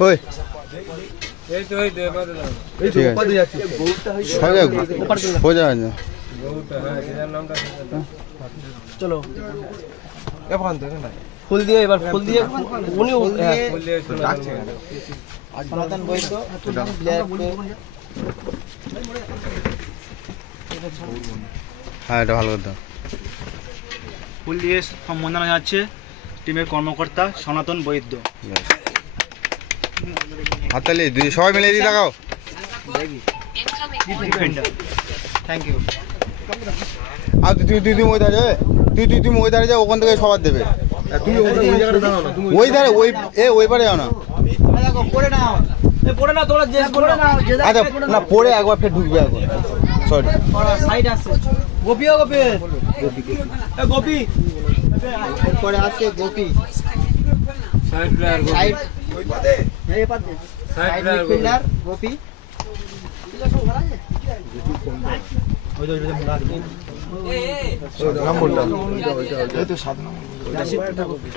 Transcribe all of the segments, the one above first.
ওই চলো ফুল দিয়ে এবার ফুল দিয়ে উনি সনাতন বৈদ্য হ্যাঁ এটা ভালো কথা। ফুল দিয়ে সম্বর্ধনা জানাচ্ছে টিমের কর্মকর্তা সনাতন বৈদ্য। হাততালি সবাই মিলে দিয়ে দেখাও। Thank you. আর তুই ওই ধারে যাবে, তুই ওই ধারে যা, ওখান থেকে সবার দেবে। ওই ধারে ওই পারে যাও না। আচ্ছা না, পরে একবার ফের ঢুকবে এখন। সরি সাইড আছে গোপী গোপী পরে আছে গোপী সাইড মিডফিল্ডার গোপী।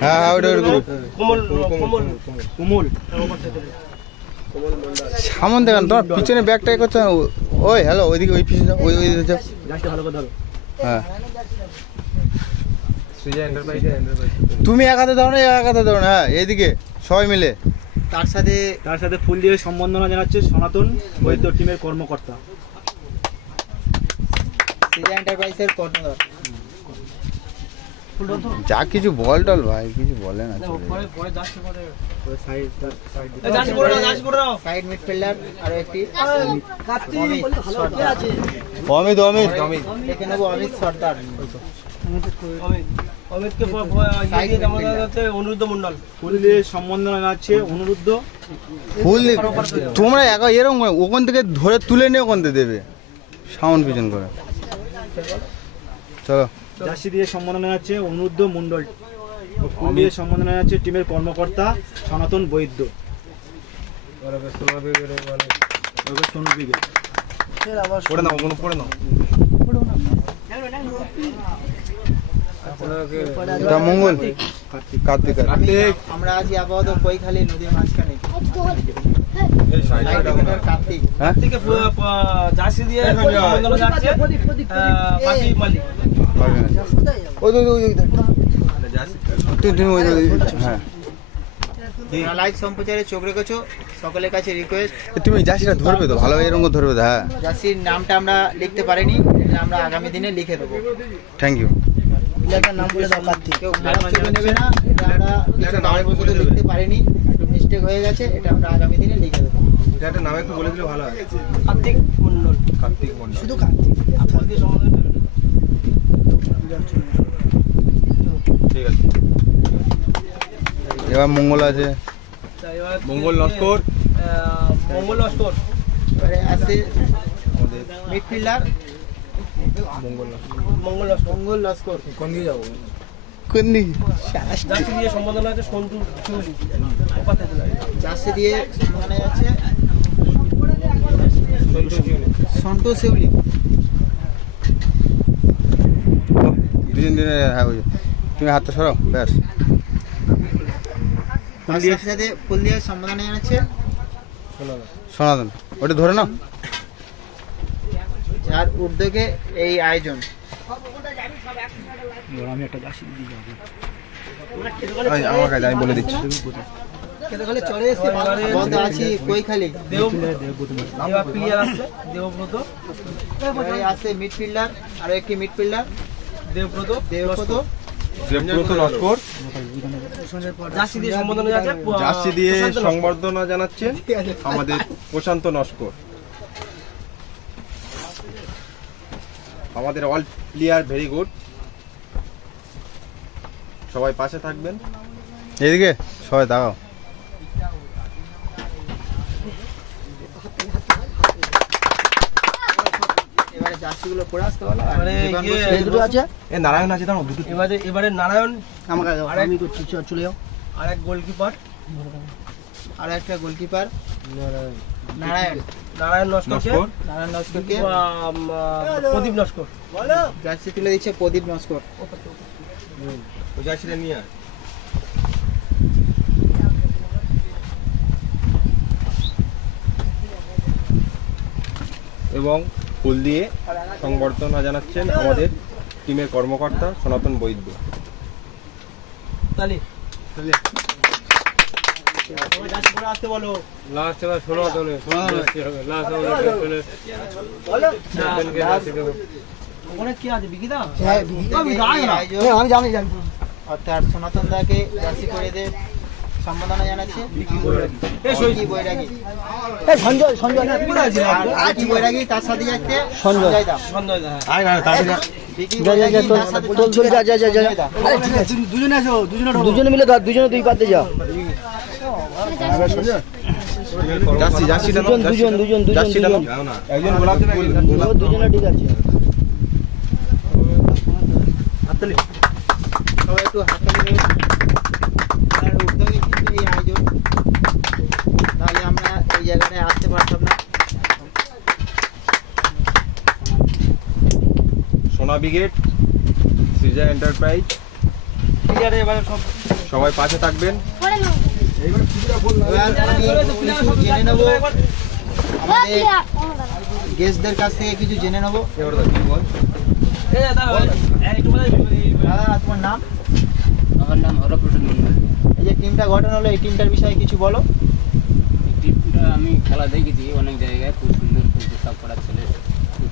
হ্যাঁ ওটা কুমল সামন দেখেন তোমার পিছনে ব্যাগটাই করছে। ওই হ্যালো ওইদিকে, ওই পিছনে ওই ভালো করে ধরো। হ্যাঁ তুমি এক হাতে দাও না, এক হাতে দাও না। হ্যাঁ এইদিকে সবাই মিলে। তার সাথে ফুল দিয়ে সম্বর্ধনা জানাচ্ছে সনাতন বৈদ্য টিমের কর্মকর্তা। সিজা এন্টারপ্রাইজের কর্ণধার। যা কিছু বল টল ভাই কিছু বলে না। সাইড মিডফিল্ডার আর একটি অমিত দেখে নেবো অমিত সর্দার। অনুরুদ্ধ মন্ডল। ফুল দিয়ে সম্বর্ধনা জানাচ্ছে অনুরুদ্ধ। ফুল তোমরা এরকম ওখান থেকে ধরে তুলে নিয়ে ওখান থেকে দেবে সাউন্ড পিছন করে। চলো। জার্সি দিয়ে সম্বোধনা জানাচ্ছে অনুরুদ্ধ মন্ডল। ফুল দিয়ে সম্বোধনা জানাচ্ছে টিমের কর্মকর্তা সনাতন বৈদ্য। মঙ্গল কার্তিক। আমরা আছি আপাতত কৈখালী নদীর মাঝখানে। কার্তিক জার্সি দিয়ে লাইভ সম্প্রচারে চোখ রেখেছো, সকলের কাছে রিকোয়েস্ট তুমি জার্সিটা ধরবে তো ভালো, এরকম ধরবে তো। হ্যাঁ জার্সির নামটা আমরা লিখতে পারিনি, আমরা আগামী দিনে লিখে দেবো। Thank you. নাম বলে দাও কার্তিক, কেউ নেবে না। এটা আমরা লিখতে পারিনি, একটু মিস্টেক হয়ে গেছে, এটা আমরা আগামী দিনে লিখে দেবো। একটা নাম একটু বলে দিলে ভালো হয়। কার্তিক মন্ডল। শুধু কার্তিক। ঠিক আছে। এবার মঙ্গল আছে, মঙ্গল লস্কর। এবারে আছে মিডফিল্ডার মঙ্গল লস্কর। কোন দিকে যাবো? কোন দিকে? জার্সি দিয়ে সম্বোধনা আছে সন্টু শিউলি। দুজন দিনে। হ্যাঁ ওই তুমি হাতটা সরাও ব্যাস। তার সাথে ফুল দিয়ে সম্বোধনা জানাচ্ছে সনাতন। ওটা ধরে নাও। যার উদ্যোগে এই আয়োজন। আমি একটা জার্সি দিয়ে যাবো। আমার কাছে আমি বলে দিচ্ছি। আছি কৈখালী। আছে মিডফিল্ডার আর একটি মিডফিল্ডার দেবব্রত লস্কর। জার্সি দিয়ে সংবর্ধনা জানাচ্ছেন আমাদের প্রশান্ত নস্কর। আমাদের অল প্লেয়ার ভেরি গুড, সবাই পাশে থাকবেন। এদিকে সবাই দাঁড়াও। এবারে জার্সিগুলো পরে আসতে বলো। নারায়ণ আছে দাঁড়াও। এবারে নারায়ণ আমাকে আমি চলে যাও। আর এক গোলকিপার, আর একটা গোলকিপার নারায়ণ নস্করকে প্রদীপ নস্কর জার্সি তুলে দিচ্ছে। প্রদীপ নস্কর। ওই জার্সিটা নিয়ে আয়। এবং ফুল দিয়ে সংবর্ধনা জানাচ্ছেন আমাদের টিমের কর্মকর্তা সনাতন বৈদ্য। আসতে বলো লাস্ট এবার সনাতনে লাস্ট অনেক কি আছে বিকিদা হ্যাঁ, অর্থাৎ সনাতন দাকে জার্সি করে দিয়ে সম্বোধনা জানাচ্ছে বিকি বৈরাগী। আর কি বৈরাগী তার সাথে যাচ্ছে সঞ্জয় দা। বিকি বৈরাগী তার সাথে সঞ্জয় দা। দুজনে আছো দুজনে মিলে ধর, দুজনে দুই পাতে যাও। জার্সিটা নাও, দুজন জার্সিটা নাও। একজন গোলাপ দেবে, একজন গোলাপ। দুজনে ঠিক আছে। সবাই একটু হাততালি দেবেন। আপনার উদ্যোগে কিন্তু এই আয়োজন, নাহলে আমরা এই জায়গাটায় আসতে পারতাম না। সোনা ব্রিগেড, সৃজা এন্টারপ্রাইজ, সবাই পাশে থাকবেন। এবার আমি কিছু জেনে নেবো, আমাদের গেস্টদের কাছ থেকে কিছু জেনে নেবো। দাদা, তোমার নাম? আমার নাম হরপ্রসাদ মন্ডল। এই যে টিমটা গঠন হলো, এই টিমটার বিষয়ে কিছু বলো। টিমটা আমি খেলা দেখেছি অনেক জায়গায়, খুব সুন্দর খেলতে, সব করা ছেলে।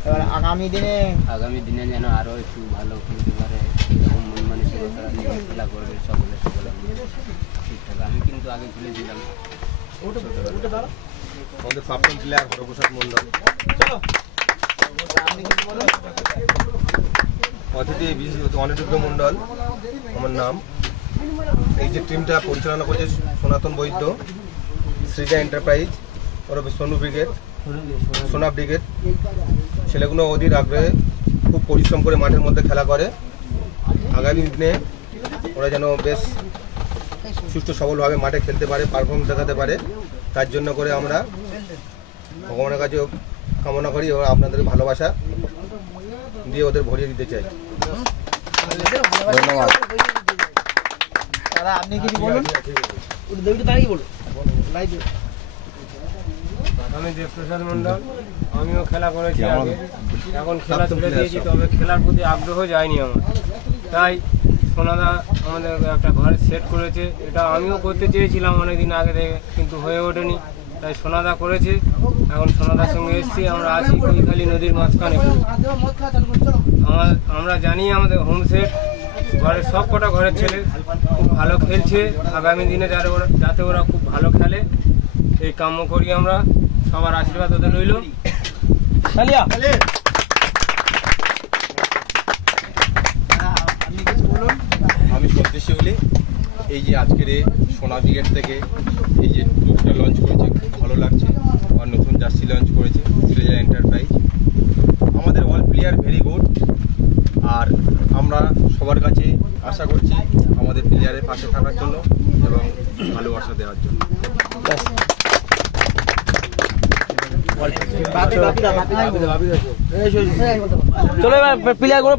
এবার আগামী দিনে আগামী দিনে যেন আরো একটু ভালো খেলতে পারে, এরকম মন মানসিকতা নিয়ে খেলা করবে সকলে ঠিকঠাক। আমি কিন্তু আগে খেলেছিলাম। আমাদের প্রাক্তন প্লেয়ার হরপ্রসাদ মন্ডল। আপনি কিছু বলো। অতিথি বিশেষ অনিরুদ্ধ মন্ডল আমার নাম। এই যে টিমটা পরিচালনা করেছে সনাতন বৈদ্য, সৃজা এন্টারপ্রাইজ ওরফে সোনু ব্রিগেড, সোনা ব্রিগেড। ছেলেগুলো অধীর আগ্রহে খুব পরিশ্রম করে মাঠের মধ্যে খেলা করে। আগামী দিনে ওরা যেন বেশ সুস্থ সবলভাবে মাঠে খেলতে পারে, পারফরমেন্স দেখাতে পারে, তার জন্য করে আমরা ভগবানের কাছে কামনা করি ও আপনাদের ভালোবাসা দিয়ে ওদের ভরিয়ে দিতে চাই। ধন্যবাদ। দাদা, আপনি কিছু বলুন। আমি দেবপ্রসাদ মন্ডল, আমিও খেলা করেছি আগে, এখন খেলা ছেড়ে দিয়েছি, তবে খেলার প্রতি আগ্রহ যায়নি আমার। তাই সোনাদা আমাদের একটা ঘর সেট করেছে, এটা আমিও করতে চেয়েছিলাম অনেকদিন আগে থেকে, কিন্তু হয়ে ওঠেনি। তাই সোনাদা করেছে, এখন সোনাদার সঙ্গে এসেছি। আমরা আছি কৈখালী নদীর মাঝখানে। আমরা জানি আমাদের হোম সেট ঘরের সব কটা ঘরের ছেলে খুব ভালো খেলছে। আগামী দিনে যাতে ওরা খুব ভালো খেলে এই কাম্য করি আমরা। সবার আশীর্বাদ ওদের রইল। দাদা, আপনি কিছু বলুন। আমি সন্দেশী হলে এই যে আজকের এই সোনা ব্রিগেড থেকে এই যে টুকটা লঞ্চ করেছে, খুব ভালো লাগছে। আর নতুন জার্সি লঞ্চ করেছে সৃজা এন্টারপ্রাইজ। আমাদের অল প্লেয়ার ভেরি গুড। আর আমরা সবার কাছে আশা করছি আমাদের প্লেয়ারের পাশে থাকার জন্য এবং ভালোবাসা দেওয়ার জন্য। চলো এবার প্লেয়ার গুলো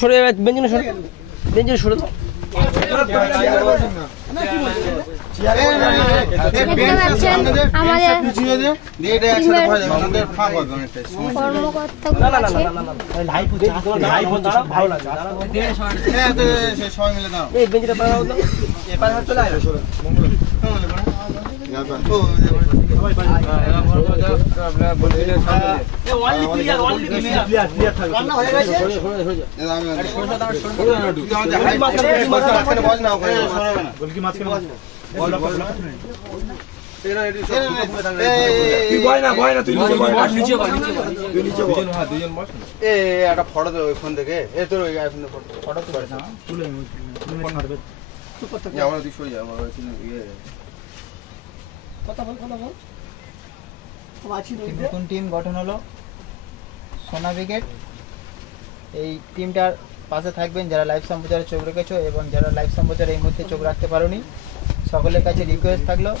সরে যাবে, বেঞ্চিনে সরে দাও। সবাই মিলে দাও। এই বেঞ্চিটা পাড়াও দাও। গোলকি মাঝখানে বল একটা ফটো তো ওইখান থেকে এ তোর ওই ফটো তো তুলে মারবে। আমরা দিক সরে যাবো। নতুন টিম গঠন হলো সোনা ব্রিগেড। এই টিমটার পাশে থাকবেন যারা লাইভ সম্প্রচারে চোখ রেখেছো এবং যারা লাইভ সম্প্রচারে এই মুহূর্তে চোখ রাখতে পারোনি। সকলের কাছে রিকোয়েস্ট থাকলো,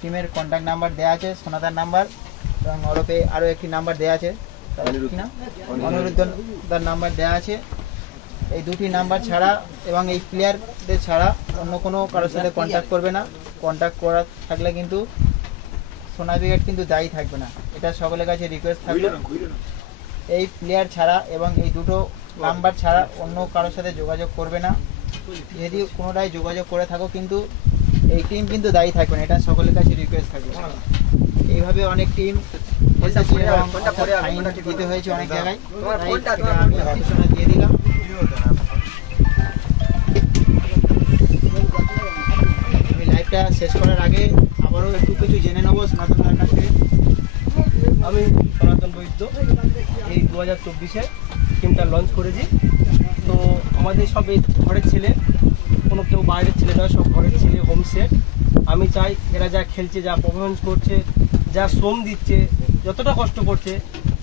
টিমের কন্ট্যাক্ট নাম্বার দেওয়া আছে, সোনাদার নাম্বার এবং ওরফে আরও একটি নাম্বার দেওয়া আছে, অনিরুদ্ধর নাম্বার দেওয়া আছে। এই দুটি নাম্বার ছাড়া এবং এই প্লেয়ারদের ছাড়া অন্য কোনো কারোর সাথে কন্ট্যাক্ট করবে না। কন্ট্যাক্ট করা থাকলে কিন্তু সোনা ব্রিগেড কিন্তু দায়ী থাকবে না, এটা সকলের কাছে রিকোয়েস্ট থাকবে। এই প্লেয়ার ছাড়া এবং এই দুটো নাম্বার ছাড়া অন্য কারোর সাথে যোগাযোগ করবে না। যদি কোনোটাই যোগাযোগ করে থাকো কিন্তু এই টিম কিন্তু দায়ী থাকবে না, এটা সকলের কাছে রিকোয়েস্ট থাকবে। এইভাবে অনেক টিম এসেছে এবং ফাইন দিতে হয়েছে অনেক জায়গায়, তাই এটা আমি ঘোষণা দিয়ে দিলাম। আমি লাইভটা শেষ করার আগে আবারও একটু কিছু জেনে নেবো সনাতনদার কাছ থেকে। আমি সনাতন বৈদ্য এই 2024-এ টিমটা লঞ্চ করেছি। তো আমাদের সব এই ঘরের ছেলে, কোনো কেউ বাইরের ছেলে নয়, সব ঘরের ছেলে, হোম সেট। আমি চাই এরা যা খেলছে, যা পারফরমেন্স করছে, যা শ্রম দিচ্ছে, যতটা কষ্ট করছে,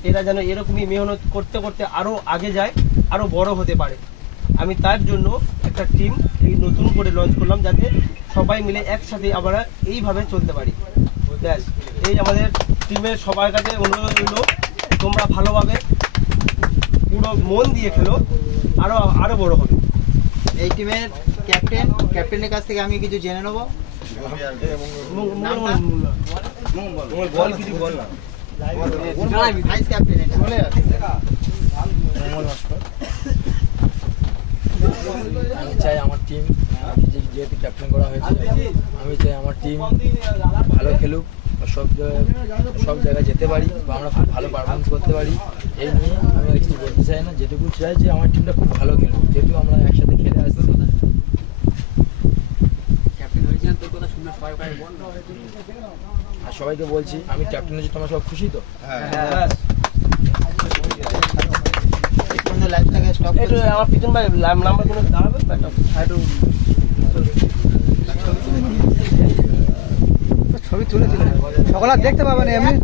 এরা যেন এরকমই মেহনত করতে করতে আরও আগে যায়, আরও বড় হতে পারে। আমি তার জন্য একটা টিম এই নতুন করে লঞ্চ করলাম, যাতে সবাই মিলে একসাথে আমরা এইভাবে চলতে পারি। ব্যাস, এই আমাদের টিমের সবার কাছে অনুরোধ রইল, তোমরা ভালোভাবে পুরো মন দিয়ে খেলো, আরও বড় হবে। এই টিমের ক্যাপ্টেনের কাছ থেকে আমি কিছু জেনে নেবো। বল কিছু বল না। ভাইস ক্যাপ্টেন এটা আমি চাই আমার টিম, যেহেতু ক্যাপ্টেন করা হয়েছে, আমি চাই আমার টিম ভালো খেলুক, সব জায়গায় যেতে পারি বা আমরা খুব ভালো পারফরমেন্স করতে পারি। এই নিয়ে আমি আর কিছু বলতে চাই না, যেটুকু চাই যে আমার টিমটা খুব ভালো খেলুক, যেহেতু আমরা একসাথে খেলে আসছি। আর সবাইকে বলছি, আমি ক্যাপ্টেন হয়েছি, তোমরা সব খুশি তো? লাইভটাকে স্টপ একটু আমার পিছন ভাই নাম্বারগুলো দাঁড়াবে, একটু ছবি তুলেছিল সকল আর দেখতে পাবে না এমনি।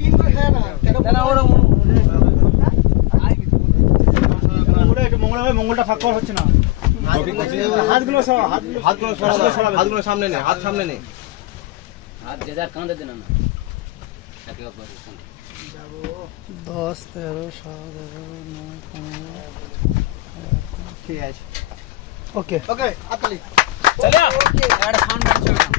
মঙ্গলটা ফাঁক করা হচ্ছে না। হাতগুলো সামনে নে, হাত সামনে নে। হাত যে যার কাঁধে দেন না, একে অপরের কাঁধে। 10, 13, 7, 9, 15 ঠিক আছে। ওকে ওকে, আতালি চলো। ওকে, একটা সাউন্ড